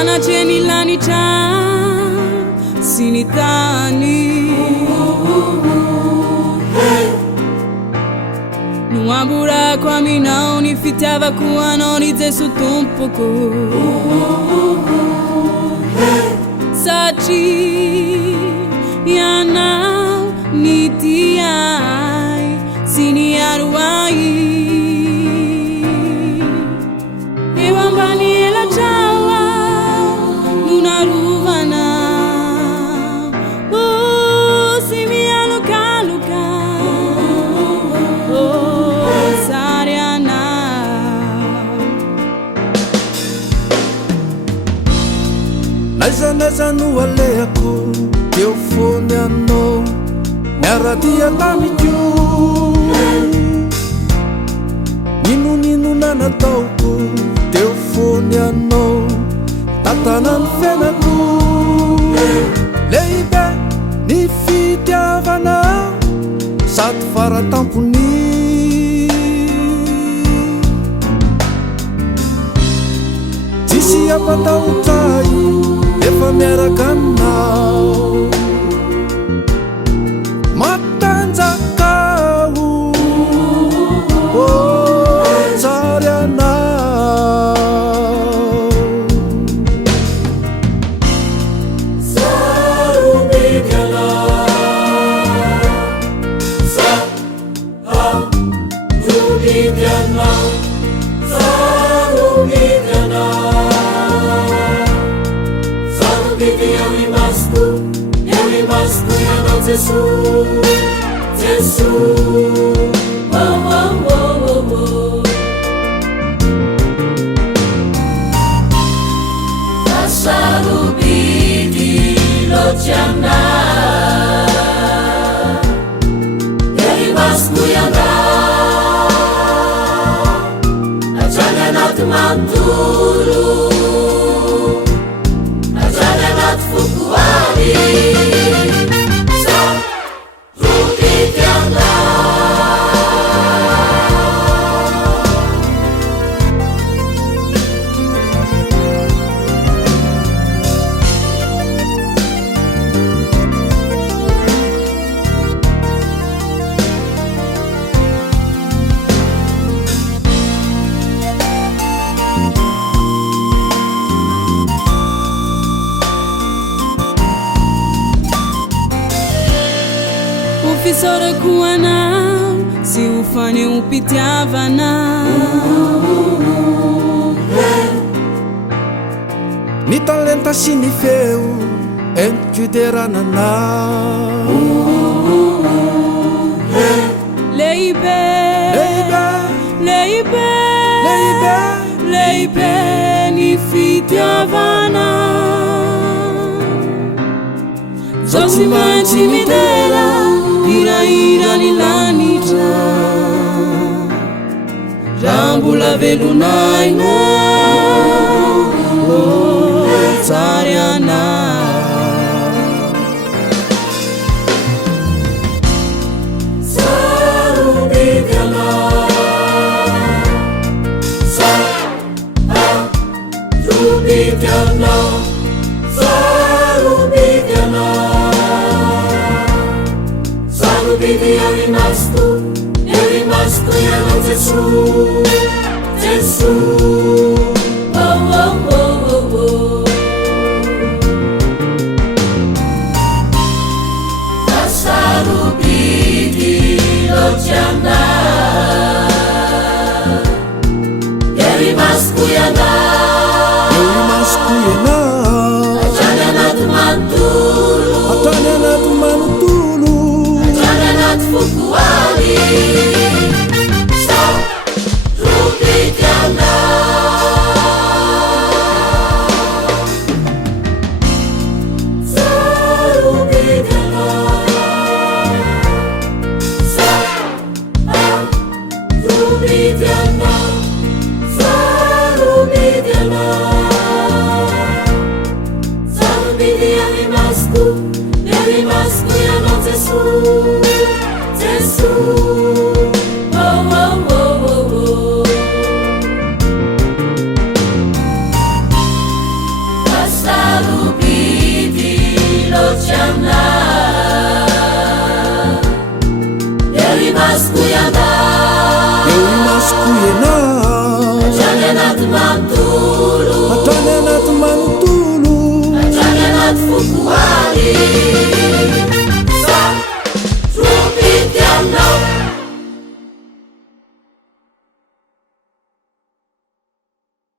Manacheni lanicha sinitani Nuabura kwa mina unifitava kuwa nonize sutumpuku Sachi yana nitiai sini aruai Ewambani ela chawa nunaruvana simi aluka luka sariana Naisa no aleako teu fone ano Naradia tamichu Ninu nana tauko teu fone ano Tatanan fenaku Leibe ni fitiavana Sat faratampuni Tisi apa tau tai Efa miaraka aminao Matanjakao tsary anao Sarubidy anao Sarubidy anao Sarubidy anao Eu imasku ianao Jesus Jesus oh, oh, oh, oh, oh. Sarubidy loatra anao Eu imasku ianao Atrany anaty manontolo Fukuari Sarubidy Ufisora kuana si ufanye upitiavana Ni talenta sy ny feo enkiderananao Leibe ni fitiavana Zosima intimidera Ira ni lanitra Rambula velunaina Tsariana Sarubidy anao Sarubidy anao Sarubidy anao Sarubidy eu imasku ianao Jesus Jesus oh, oh, oh, oh, oh. Sarubidy loatra anao Eu imasku ianao Atrany anaty manontolo Atrany anaty fukuari Sarubidy anao Sarubidy anao Sarubidy anao